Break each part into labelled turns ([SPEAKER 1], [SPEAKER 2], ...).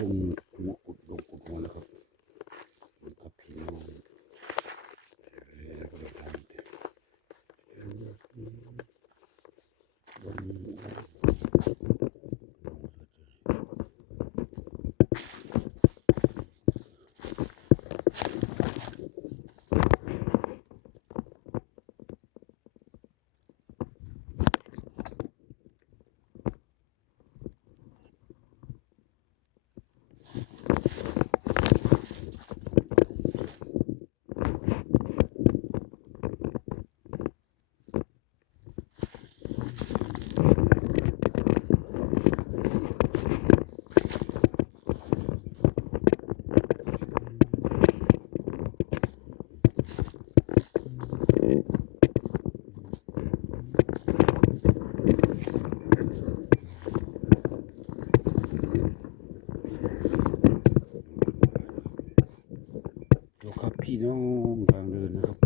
[SPEAKER 1] Ooh. évident, ben,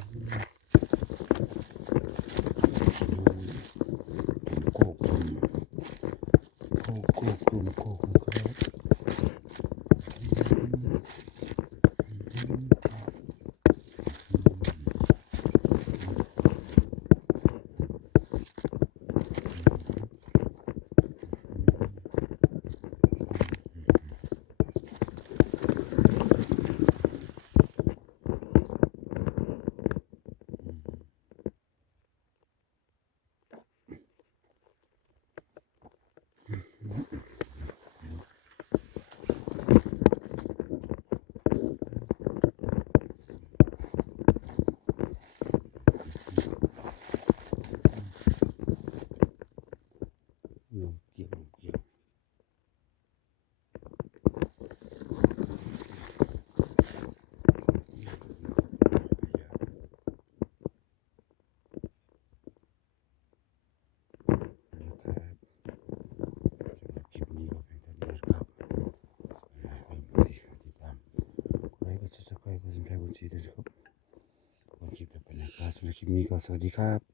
[SPEAKER 1] ำหรัคลิมีก็สวัสดีครับ